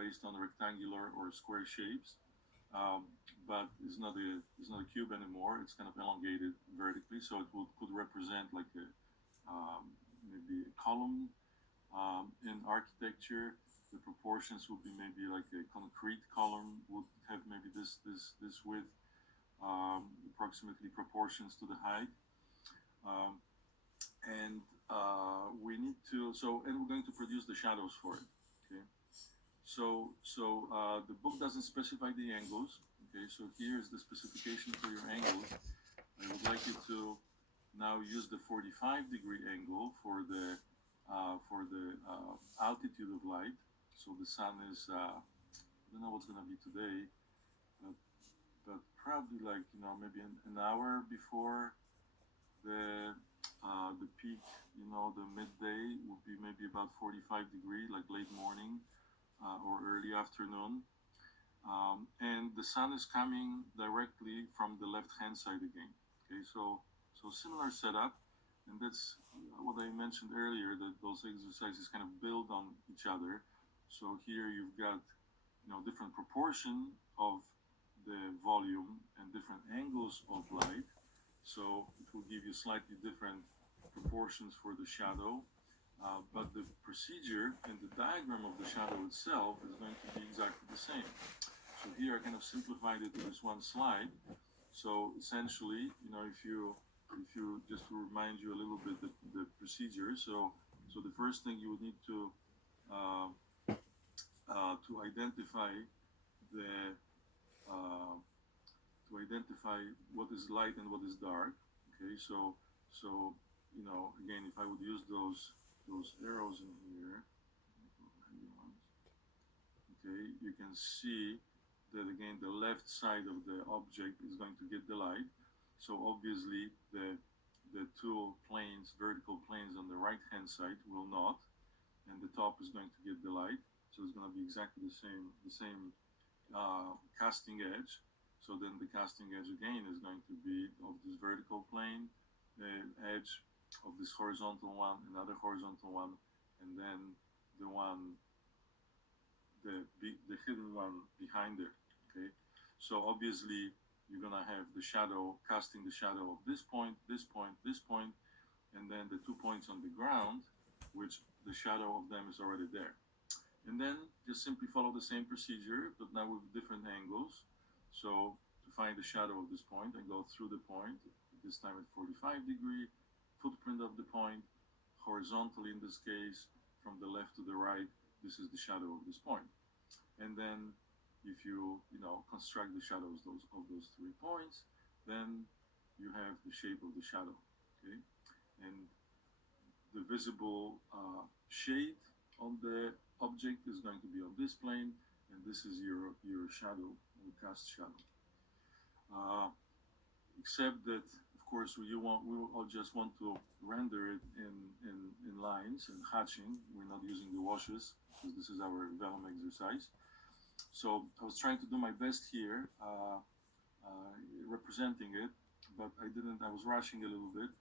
based on rectangular or square shapes, but it's not a cube anymore. It's kind of elongated vertically, so it could represent like a maybe a column in architecture. The proportions would be maybe like a concrete column would have maybe this width, approximately proportions to the height. Um, and we need to and we're going to produce the shadows for it. Okay. The book doesn't specify the angles. Okay. So here is the specification for your angles. I would like you to now use the 45-degree angle for the altitude of light. So the sun is I don't know what's going to be today, but, probably like maybe an hour before the peak, the midday would be maybe about 45 degree, like late morning or early afternoon. And the sun is coming directly from the left hand side again. Okay, so similar setup, and that's what I mentioned earlier, that those exercises kind of build on each other. So here you've got different proportion of the volume and different angles of light, so it will give you slightly different proportions for the shadow, but the procedure and the diagram of the shadow itself is going to be exactly the same. So here I kind of simplified it to this one slide. So essentially, if you just to remind you a little bit the procedure. So the first thing you would need uh, to identify the what is light and what is dark. Okay, again, if I would use those arrows in here, okay, you can see that again the left side of the object is going to get the light. So obviously the two planes, vertical planes on the right hand side will not, and the top is going to get the light. So it's going to be exactly the same casting edge. So then the casting edge again is going to be of this vertical plane, the edge of this horizontal one, another horizontal one, and then the one, the hidden one behind it. Okay, so obviously you're gonna have the shadow casting the shadow of this point, this point, this point, and then the 2 points on the ground, which the shadow of them is already there. And then just simply follow the same procedure, but now with different angles. So to find the shadow of this point, I go through the point, this time at 45-degree, footprint of the point, horizontally in this case, from the left to the right, this is the shadow of this point. And then if you construct the shadows of those 3 points, then you have the shape of the shadow. Okay, and the visible shade on the object is going to be on this plane, and this is your shadow, your cast shadow. Except that, of course, we all just want to render it in lines and hatching. We're not using the washes because this is our vellum exercise. So I was trying to do my best here, representing it, but I didn't. I was rushing a little bit,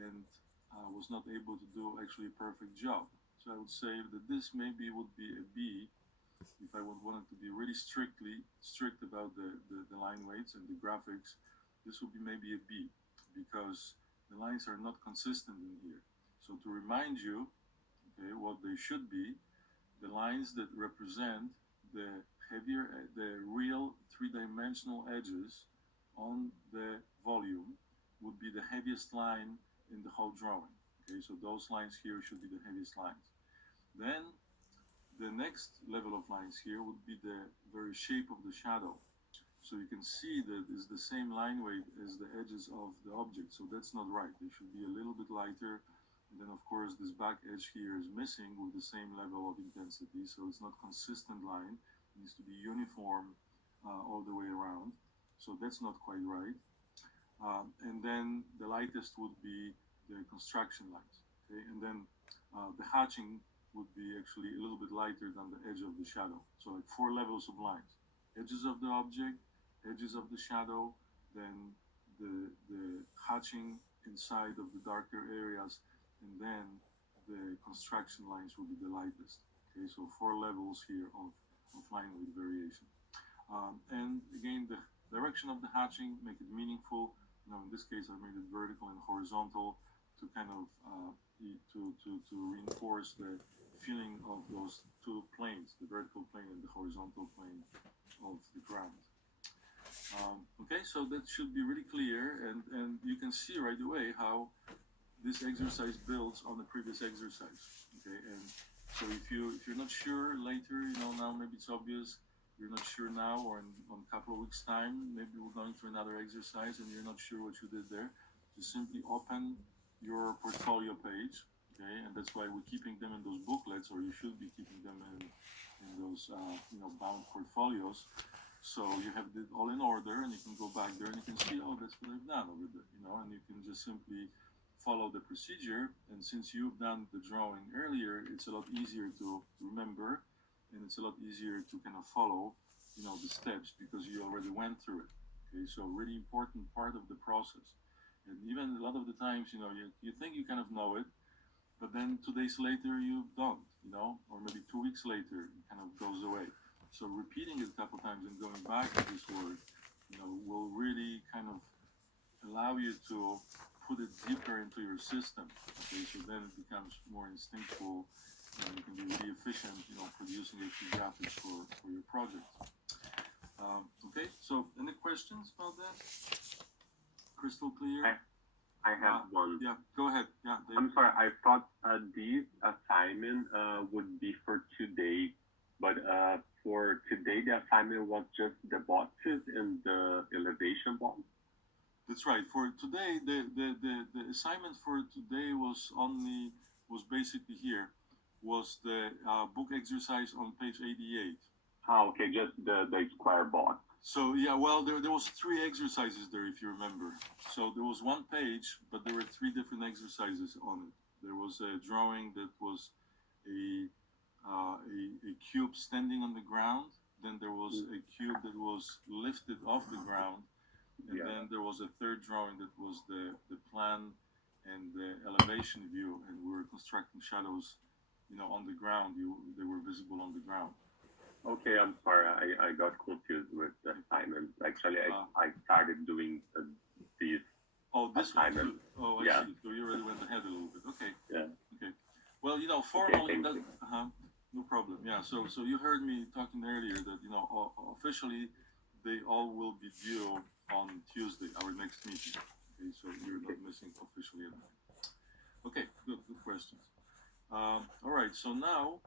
and I was not able to do actually a perfect job. So I would say that this maybe would be a B if I wanted to be really strict about the line weights and the graphics. This would be maybe a B because the lines are not consistent in here. So to remind you, okay, what they should be, the lines that represent the real three-dimensional edges on the volume would be the heaviest line in the whole drawing. Okay, so those lines here should be the heaviest lines. Then the next level of lines here would be the very shape of the shadow. So you can see that it's the same line weight as the edges of the object. So that's not right. They should be a little bit lighter. And then of course this back edge here is missing with the same level of intensity. So it's not consistent line. It needs to be uniform all the way around. So that's not quite right. And then the lightest would be the construction lines. Okay? And then the hatching would be actually a little bit lighter than the edge of the shadow. So like 4 levels of lines. Edges of the object, edges of the shadow, then the hatching inside of the darker areas, and then the construction lines will be the lightest. Okay, so 4 levels here of line weight variation. And again, the direction of the hatching, make it meaningful. In this case, I made it vertical and horizontal to kind of to reinforce the feeling of those two planes, the vertical plane and the horizontal plane of the ground. Okay, so that should be really clear, and you can see right away how this exercise builds on the previous exercise. Okay, and so if you're not sure later, now maybe it's obvious. You're not sure now, or in a couple of weeks' time, maybe we're going through another exercise, and you're not sure what you did there. Just simply open your portfolio page. Okay, and that's why we're keeping them in those booklets, or you should be keeping them in those bound portfolios. So you have it all in order, and you can go back there and you can see, oh, that's what I've done over there, and you can just simply follow the procedure. And since you've done the drawing earlier, it's a lot easier to remember, and it's a lot easier to kind of follow, the steps because you already went through it. Okay, so really important part of the process. And even a lot of the times, you think you kind of know it, but then 2 days later you don't, or maybe 2 weeks later it kind of goes away. So repeating it a couple times and going back to this word, will really kind of allow you to put it deeper into your system. Okay, so then it becomes more instinctful, and you can be really efficient, producing HD graphics for your project. Okay, so any questions about that? Crystal clear? I have one. Yeah, go ahead. Yeah, I'm sorry, I thought this assignment would be for today, but for today the assignment was just the boxes and the elevation box. That's right. For today, the assignment for today was basically here, was the book exercise on page 88. Okay, just the square box. So yeah, well, there was 3 exercises there, if you remember. So there was 1 page, but there were 3 different exercises on it. There was a drawing that was a cube standing on the ground. Then there was a cube that was lifted off the ground. And then there was a 3rd drawing that was the plan and the elevation view, and we were constructing shadows, on the ground. They were visible on the ground. Okay, I'm sorry, I got confused with the assignment. Actually, I started doing this. Oh, this assignment. Oh, I see. So you already went ahead a little bit. Okay. Yeah. Okay. Well, formally, okay, no problem. Yeah. So you heard me talking earlier that officially they all will be due on Tuesday, our next meeting. Okay, so you're not missing officially anything. Okay, good questions. All right, so now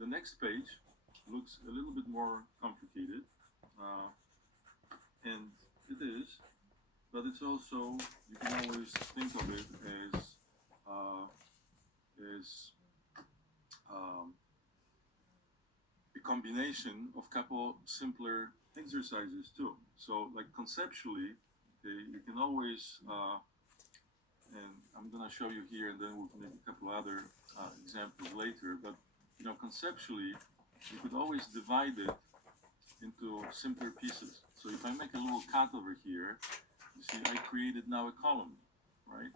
the next page looks a little bit more complicated, and it is, but it's also, you can always think of it as a combination of couple simpler exercises too. So like conceptually, okay, you can always, and I'm gonna show you here, and then we'll make a couple other examples later, but conceptually, you could always divide it into simpler pieces. So if I make a little cut over here, you see I created now a column, right?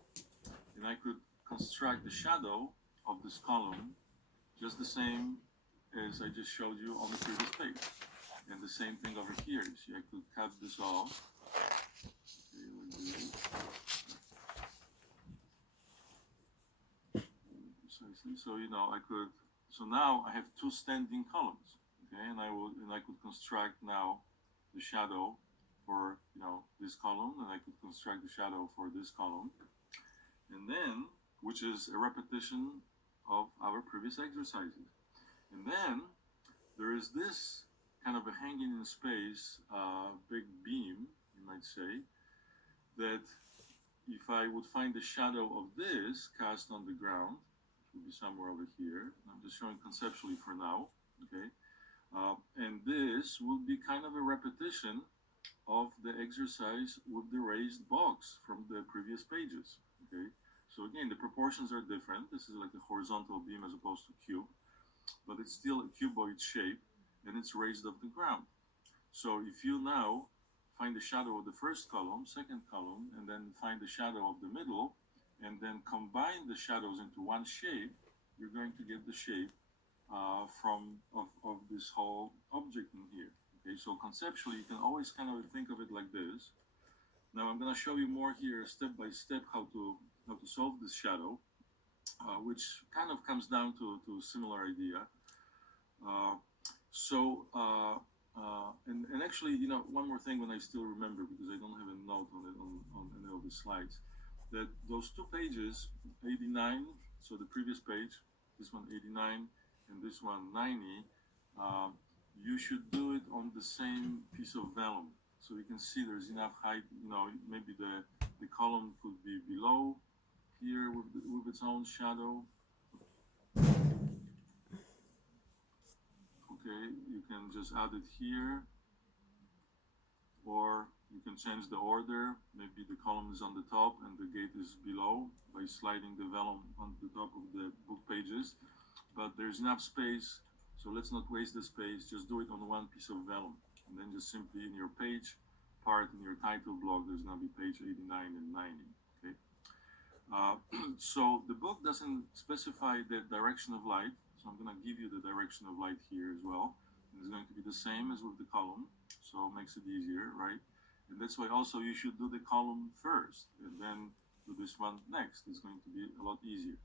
And I could construct the shadow of this column just the same as I just showed you on the previous page. And the same thing over here. You see I could cut this off. Precisely. So I could. So now I have 2 standing columns. Okay, and I could construct now the shadow for this column, and I could construct the shadow for this column, and then, which is a repetition of our previous exercises. And then there is this kind of a hanging in space big beam, you might say, that if I would find the shadow of this cast on the ground, which would be somewhere over here. I'm just showing conceptually for now, okay? And this will be kind of a repetition of the exercise with the raised box from the previous pages, okay? So again, the proportions are different. This is like a horizontal beam as opposed to cube, but it's still a cuboid shape, and it's raised off the ground. So if you now find the shadow of the first column, second column, and then find the shadow of the middle, and then combine the shadows into one shape, you're going to get the shape of this whole object in here. Okay, so conceptually, you can always kind of think of it like this. Now I'm going to show you more here, step by step, how to solve this shadow, which kind of comes down to a similar idea. Uh, and actually, one more thing when I still remember, because I don't have a note on it on any of the slides, that those two pages, 89, so the previous page, this one 89, and this one 90, you should do it on the same piece of vellum. So you can see there's enough height, maybe the column could be below here with its own shadow. Okay, you can just add it here, or you can change the order. Maybe the column is on the top and the gate is below by sliding the vellum on the top of the book pages. But there's enough space, so let's not waste the space. Just do it on one piece of vellum, and then just simply in your page part, in your title block, there's going to be page 89 and 90. Okay. So the book doesn't specify the direction of light, so I'm going to give you the direction of light here as well. And it's going to be the same as with the column, so it makes it easier, right? And that's why also you should do the column first, and then do this one next. It's going to be a lot easier.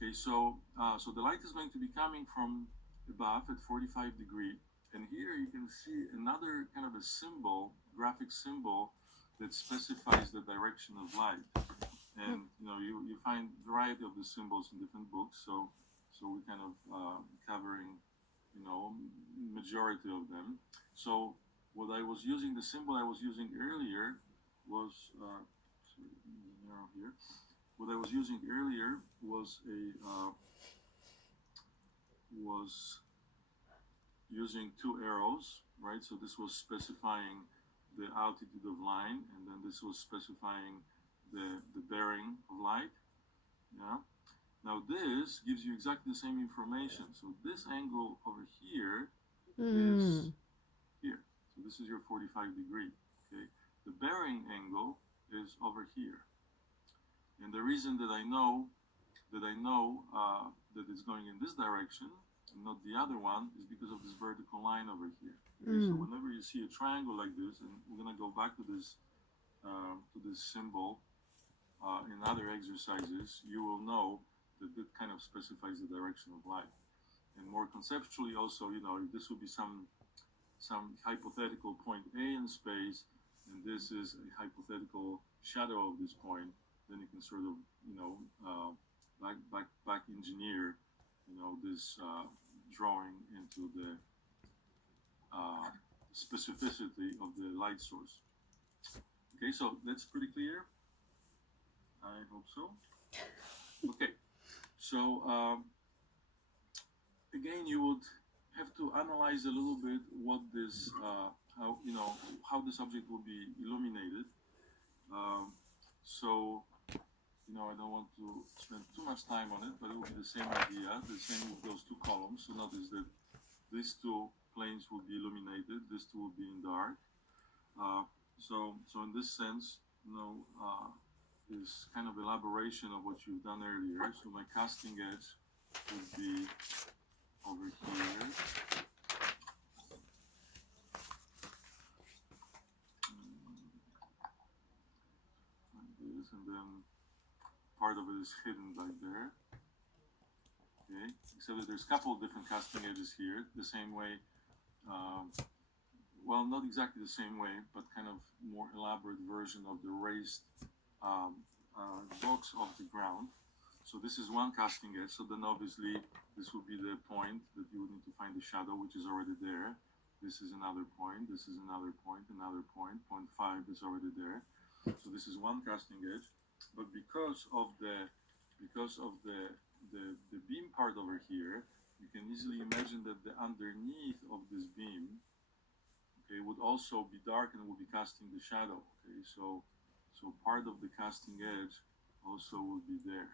Okay, so the light is going to be coming from above at 45 degrees, and here you can see another kind of a symbol, graphic symbol, that specifies the direction of light. And you find a variety of the symbols in different books, so we're kind of covering majority of them. So what I was using, the symbol I was using earlier was here. What I was using earlier was was using two arrows, right? So this was specifying the altitude of line, and then this was specifying the bearing of light. Yeah. Now this gives you exactly the same information. So this angle over here is here. So this is your 45 degree. Okay. The bearing angle is over here. And the reason that I know that it's going in this direction and not the other one is because of this vertical line over here. Okay? So whenever you see a triangle like this, and we're gonna go back to this symbol in other exercises, you will know that it kind of specifies the direction of light. And more conceptually, also, if this would be some hypothetical point A in space, and this is a hypothetical shadow of this point, then you can sort of back engineer this drawing into the specificity of the light source. Okay, so that's pretty clear. I hope so. Okay, so again, you would have to analyze a little bit what this how this object will be illuminated. So I don't want to spend too much time on it, but it will be the same idea, the same with those two columns. So notice that these two planes will be illuminated, these two will be in dark. So in this sense, is kind of elaboration of what you've done earlier. So my casting edge would be over here. Like this, and then part of it is hidden back there. Okay, except that there's a couple of different casting edges here, the same way. Well, not exactly the same way, but kind of more elaborate version of the raised box off the ground. So this is one casting edge. So then obviously this would be the point that you would need to find the shadow, which is already there. This is another point. This is another point. Another point. Point 5 is already there. So this is one casting edge. But because of the beam part over here, you can easily imagine that the underneath of this beam, okay, would also be dark and will be casting the shadow. Okay, so part of the casting edge also would be there.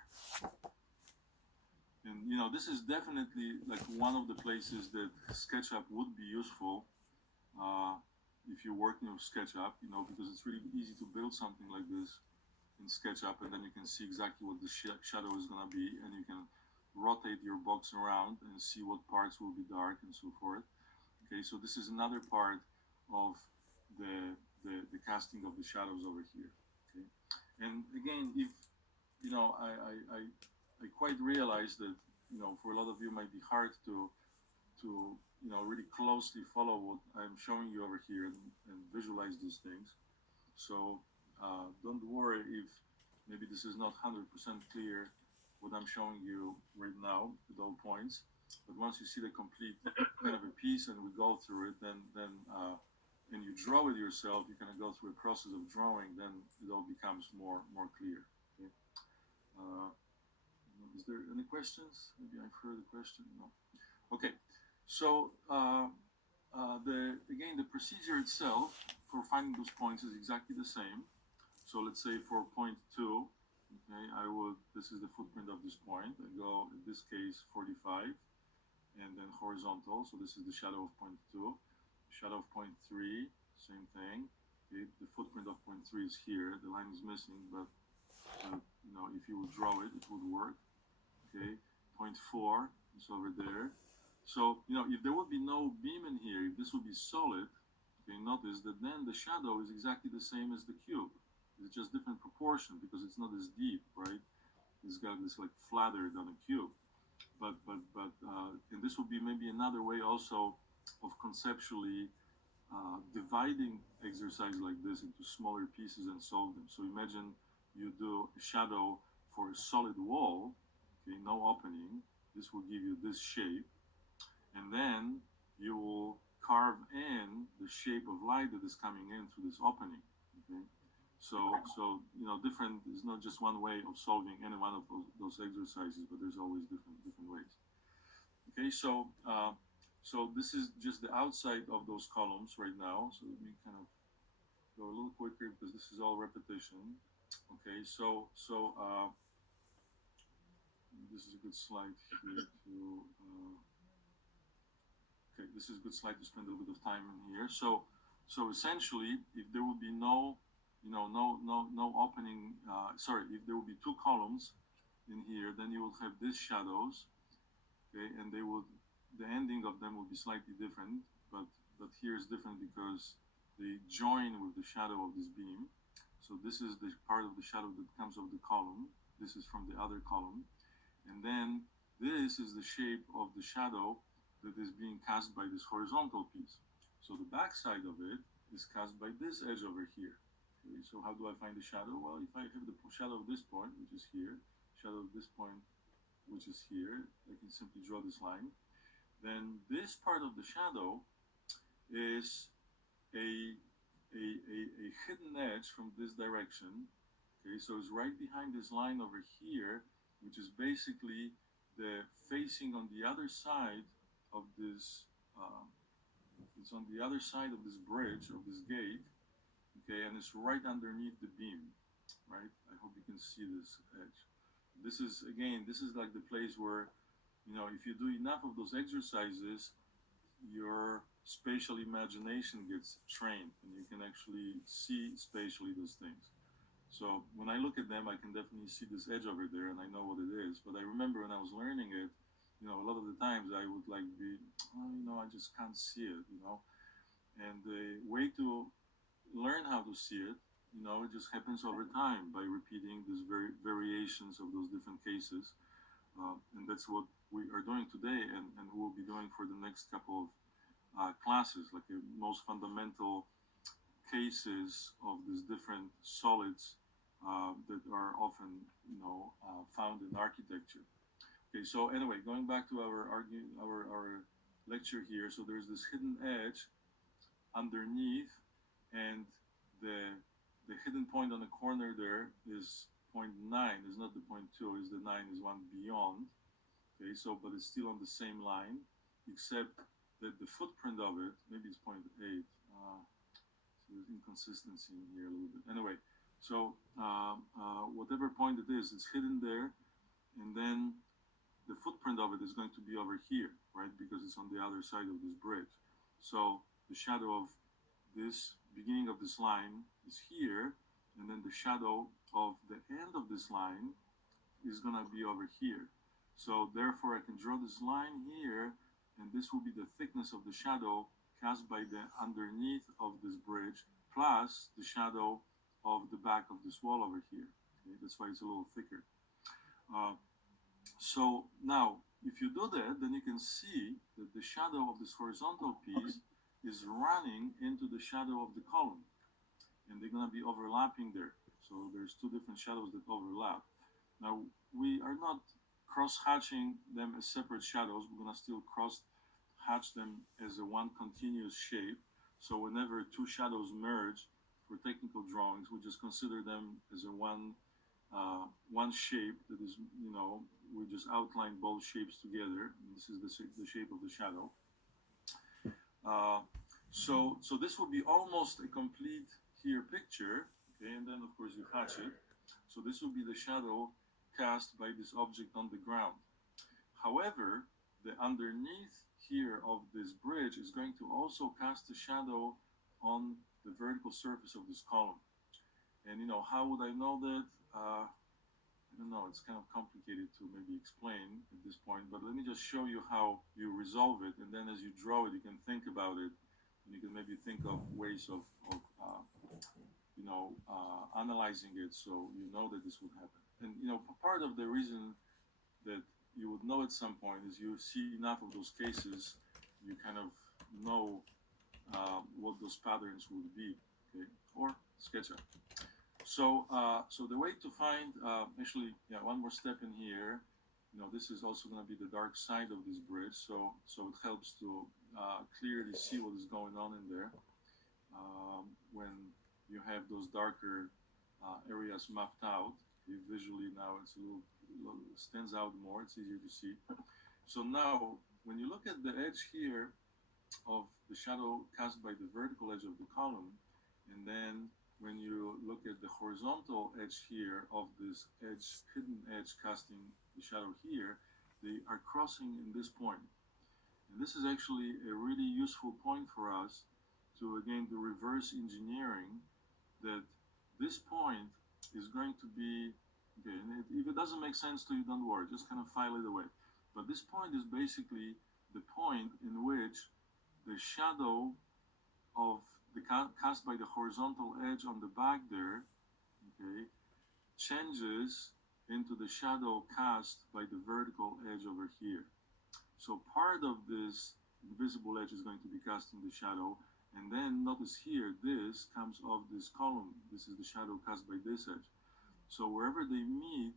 And this is definitely like one of the places that SketchUp would be useful if you're working with SketchUp, because it's really easy to build something like this in SketchUp, and then you can see exactly what the shadow is going to be, and you can rotate your box around and see what parts will be dark and so forth. Okay, so this is another part of the casting of the shadows over here. Okay, and again, if I quite realize that for a lot of you it might be hard to really closely follow what I'm showing you over here and visualize these things. So don't worry if maybe this is not 100% clear what I'm showing you right now at all points. But once you see the complete kind of a piece and we go through it, then and you draw it yourself, you kind of go through a process of drawing, then it all becomes more clear. Okay. Is there any questions? Maybe I've heard a question. No. Okay. So the procedure itself for finding those points is exactly the same. So let's say for point 2, okay, this is the footprint of this point. I go, in this case, 45, and then horizontal. So this is the shadow of point 2. Shadow of point 3, same thing. Okay, the footprint of point 3 is here. The line is missing, but if you would draw it, it would work. Okay, point 4 is over there. So if there would be no beam in here, if this would be solid, okay, notice that then the shadow is exactly the same as the cube. It's just different proportion because it's not as deep, right? It's got this like flatter than a cube. But and this would be maybe another way also of conceptually dividing exercise like this into smaller pieces and solve them. So imagine you do a shadow for a solid wall, okay, no opening. This will give you this shape, and then you will carve in the shape of light that is coming in through this opening. Okay, so different is not just one way of solving any one of those exercises, but there's always different ways. Okay, so this is just the outside of those columns right now. So let me kind of go a little quicker because this is all repetition. Okay, so this is a good slide here to. Okay, this is a good slide to spend a little bit of time in here. So essentially, if there would be no opening, if there would be 2 columns in here, then you would have these shadows, okay, and the ending of them will be slightly different, but here is different because they join with the shadow of this beam. So this is the part of the shadow that comes off the column. This is from the other column, and then this is the shape of the shadow that is being cast by this horizontal piece. So the back side of it is cast by this edge over here. Okay, so how do I find the shadow? Well, if I have the shadow of this point, which is here, shadow of this point, which is here, I can simply draw this line. Then this part of the shadow is a hidden edge from this direction. Okay, so it's right behind this line over here, which is basically the facing on the other side of this. It's on the other side of this bridge, of this gate. Okay, and it's right underneath the beam, right? I hope you can see this edge. This is like the place where, if you do enough of those exercises, your spatial imagination gets trained and you can actually see spatially those things. So when I look at them, I can definitely see this edge over there and I know what it is. But I remember when I was learning it, a lot of the times I would like be, I just can't see it, And the way to learn how to see it, it just happens over time by repeating these variations of those different cases. And that's what we are doing today and we'll be doing for the next couple of classes, like the most fundamental cases of these different solids that are often, found in architecture. Okay, so anyway, going back to our lecture here, so there's this hidden edge underneath, and the hidden point on the corner there is 0.9, is not the 0.2, is the 9 is one beyond. Okay, so but it's still on the same line, except that the footprint of it, maybe it's 0.8. So there's inconsistency in here a little bit. Anyway, so whatever point it is, it's hidden there, and then the footprint of it is going to be over here, right? Because it's on the other side of this bridge. So the shadow of this beginning of this line is here, and then the shadow of the end of this line is gonna be over here. So therefore I can draw this line here, and this will be the thickness of the shadow cast by the underneath of this bridge plus the shadow of the back of this wall over here. Okay, that's why it's a little thicker. So now, if you do that, then you can see that the shadow of this horizontal piece is running into the shadow of the column, and they're going to be overlapping there. So there's two different shadows that overlap. Now, we are not cross-hatching them as separate shadows. We're going to still cross-hatch them as a one continuous shape. So whenever two shadows merge for technical drawings, we just consider them as a one shape that is, we just outline both shapes together. And this is the shape of the shadow. So this will be almost a complete here picture, okay, and then of course you hatch it. So this will be the shadow cast by this object on the ground. However, the underneath here of this bridge is going to also cast a shadow on the vertical surface of this column. And how would I know that? I don't know, it's kind of complicated to maybe explain at this point, but let me just show you how you resolve it, and then as you draw it, you can think about it, and you can maybe think of ways of analyzing it so you know that this would happen. And part of the reason that you would know at some point is you see enough of those cases, you kind of know what those patterns would be, okay, or SketchUp. So the way to find, one more step in here, this is also going to be the dark side of this bridge, so it helps to clearly see what is going on in there when you have those darker areas mapped out. Visually now it's a little stands out more, it's easier to see. So now, when you look at the edge here of the shadow cast by the vertical edge of the column, and then when you look at the horizontal edge here of this hidden edge casting the shadow here, they are crossing in this point. And this is actually a really useful point for us to, again, do reverse engineering, that this point is going to be, okay, and if it doesn't make sense to you, don't worry, just kind of file it away. But this point is basically the point in which the shadow of the cast by the horizontal edge on the back there, okay, changes into the shadow cast by the vertical edge over here. So part of this invisible edge is going to be casting the shadow, and then notice here, this comes off this column. This is the shadow cast by this edge. So wherever they meet,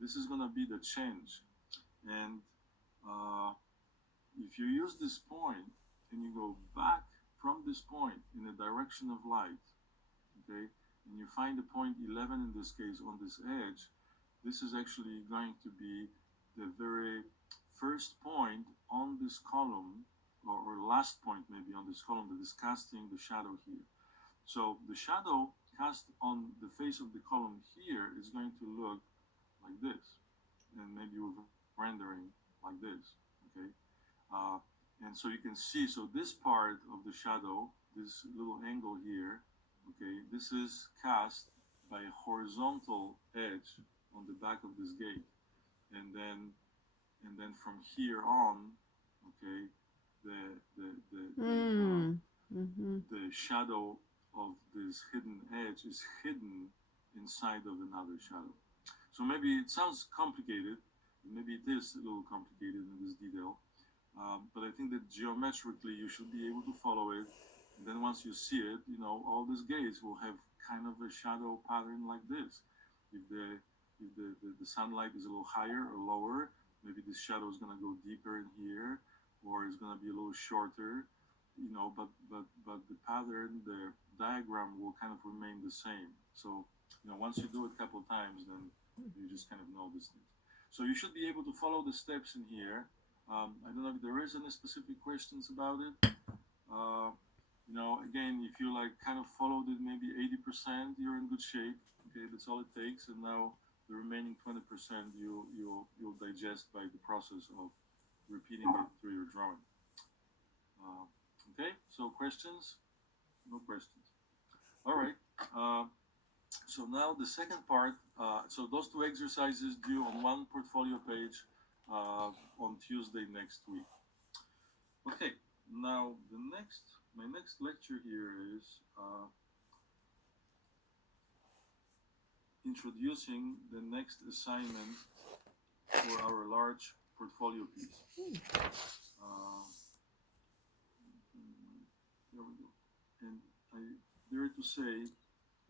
this is going to be the change. And if you use this point and you go back from this point in the direction of light, okay, and you find the point 11 in this case on this edge, this is actually going to be the very first point on this column, or last point maybe on this column that is casting the shadow here. So the shadow cast on the face of the column here is going to look like this, and maybe with rendering like this, okay? And so you can see, so this part of the shadow, this little angle here, okay, this is cast by a horizontal edge on the back of this gate. And then from here on, okay, the shadow of this hidden edge is hidden inside of another shadow. So maybe it sounds complicated, maybe it is a little complicated in this detail, but I think that geometrically you should be able to follow it. And then once you see it, all these gates will have kind of a shadow pattern like this. If the sunlight is a little higher or lower, maybe this shadow is going to go deeper in here, or it's going to be a little shorter, but the pattern, the diagram will kind of remain the same. So, once you do it a couple of times, then you just kind of know these things. So you should be able to follow the steps in here. I don't know if there is any specific questions about it. Again, if you kind of followed it maybe 80%, you're in good shape. Okay, that's all it takes. And now the remaining 20% you'll digest by the process of repeating it through your drawing. Okay, so questions? No questions. All right. So now the second part. So those two exercises due on one portfolio page. on Tuesday next week. Okay, now my next lecture here is introducing the next assignment for our large portfolio piece. There we go. And I dare to say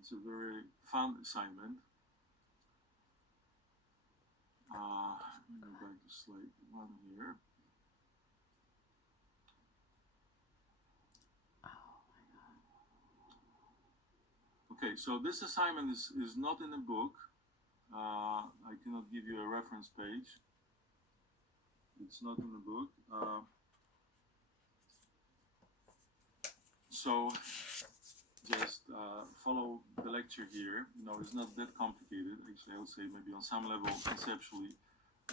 it's a very fun assignment. Let me go back to slide 1 here. Okay, so this assignment is not in a book. I cannot give you a reference page. It's not in the book. So just follow the lecture here. It's not that complicated. Actually, I would say maybe on some level, conceptually,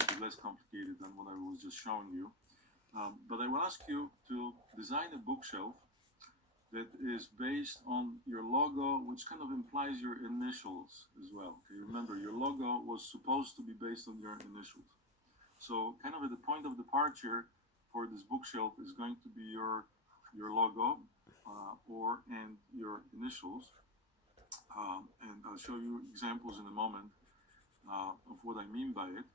it's less complicated than what I was just showing you. But I will ask you to design a bookshelf that is based on your logo, which kind of implies your initials as well. Okay, remember, your logo was supposed to be based on your initials. So kind of at the point of departure for this bookshelf is going to be your logo and your initials. And I'll show you examples in a moment of what I mean by it.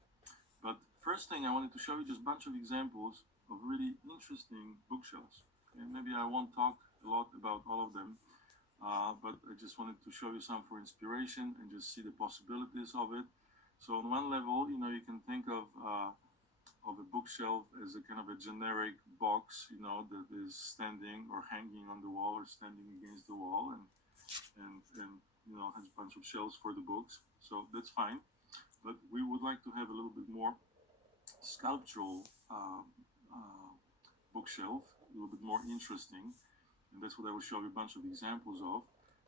But first thing, I wanted to show you just a bunch of examples of really interesting bookshelves. Okay, maybe I won't talk a lot about all of them, but I just wanted to show you some for inspiration and just see the possibilities of it. So on one level, you can think of a bookshelf as a kind of a generic box, that is standing or hanging on the wall or standing against the wall, and has a bunch of shelves for the books. So that's fine, but we would like to have a little bit more sculptural bookshelf, a little bit more interesting. And that's what I will show you a bunch of examples of.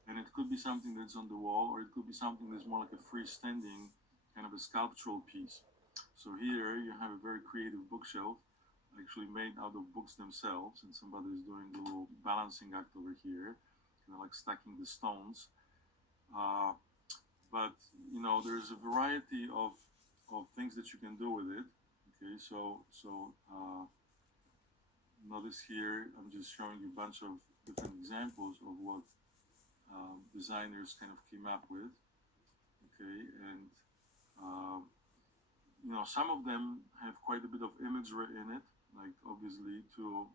And it could be something that's on the wall, or it could be something that's more like a freestanding kind of a sculptural piece. So here you have a very creative bookshelf, actually made out of books themselves, and somebody is doing a little balancing act over here, kind of like stacking the stones. But there's a variety of things that you can do with it. Okay, so notice here I'm just showing you a bunch of different examples of what designers kind of came up with. Okay, and some of them have quite a bit of imagery in it, like obviously two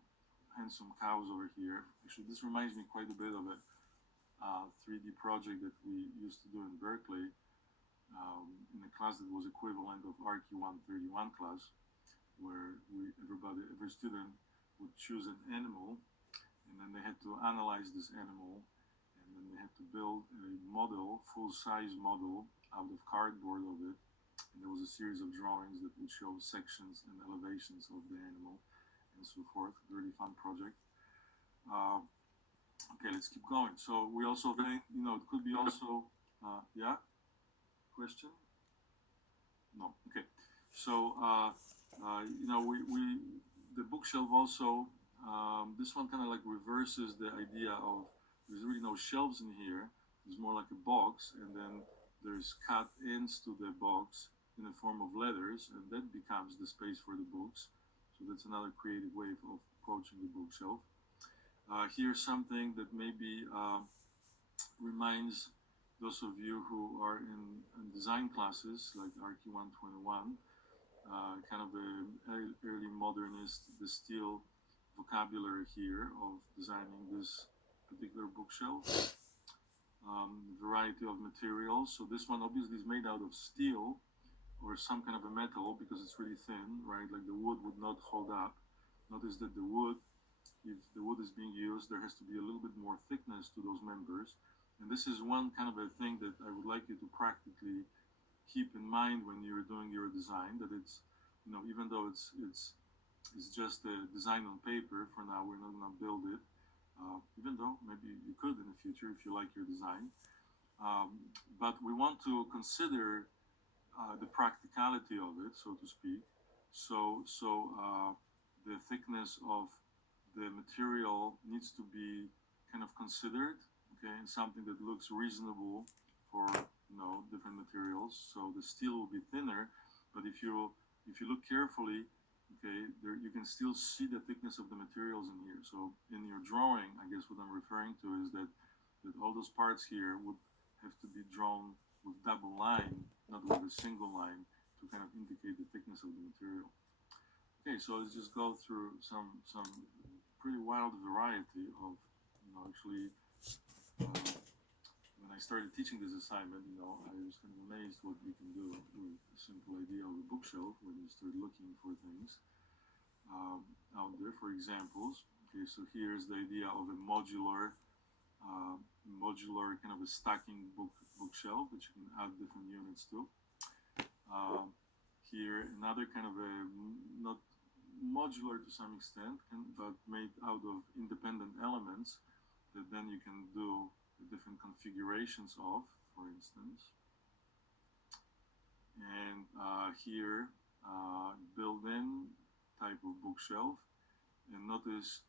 handsome cows over here. Actually, this reminds me quite a bit of a 3D project that we used to do in Berkeley in a class that was equivalent of RQ 131 class, where every student would choose an animal, and then they had to analyze this animal, and then they had to build a model, full-size model, out of cardboard of it, and there was a series of drawings that would show sections and elevations of the animal, and so forth. Really fun project. Okay, let's keep going. So we also think, it could be also, yeah? Question? No, okay. So, the bookshelf also, this one kind of like reverses the idea of there's really no shelves in here. It's more like a box, and then there's cut ends to the box in the form of letters, and that becomes the space for the books. So that's another creative way of approaching the bookshelf. Here's something that maybe reminds those of you who are in design classes like RQ 121, kind of an early modernist, the steel vocabulary here of designing this particular bookshelf. Variety of materials. So this one obviously is made out of steel or some kind of a metal because it's really thin, right? Like the wood would not hold up. Notice that the wood, if the wood is being used, there has to be a little bit more thickness to those members. And this is one kind of a thing that I would like you to practically keep in mind when you're doing your design, that it's, even though it's just a design on paper, for now we're not going to build it, even though maybe you could in the future if you like your design. But we want to consider the practicality of it, so to speak. So the thickness of the material needs to be kind of considered, okay, and something that looks reasonable for different materials. So the steel will be thinner, but if you if you look carefully, okay, there you can still see the thickness of the materials in here. So in your drawing, I guess what I'm referring to is that all those parts here would have to be drawn with double line, not with a single line, to kind of indicate the thickness of the material. Okay, so let's just go through some pretty wild variety of, actually, when I started teaching this assignment, I was kind of amazed what you can do with a simple idea of a bookshelf when you start looking for things out there for examples. Okay, so here's the idea of a modular kind of a stacking bookshelf that you can add different units to. Here, another kind of a not modular to some extent, but made out of independent elements that then you can do different configurations of, for instance. And here, built-in type of bookshelf. And notice,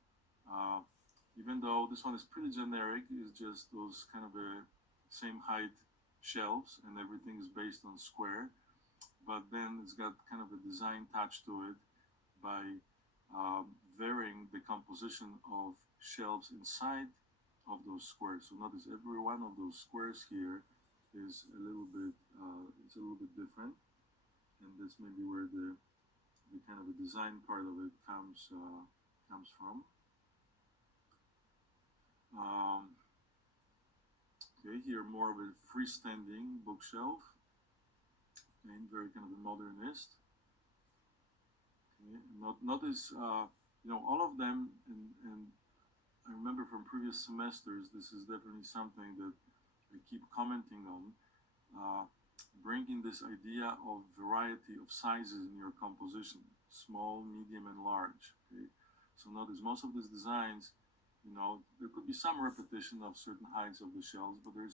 even though this one is pretty generic, it's just those kind of a same height shelves and everything is based on square, but then it's got kind of a design touch to it by varying the composition of shelves inside of those squares. So notice every one of those squares here is a little bit different, and that's maybe where the kind of a design part of it comes from. Okay, here more of a freestanding bookshelf, and very kind of a modernist. Okay, notice all of them, and I remember from previous semesters, this is definitely something that I keep commenting on, bringing this idea of variety of sizes in your composition, small, medium, and large. Okay? So notice most of these designs, there could be some repetition of certain heights of the shelves, but there's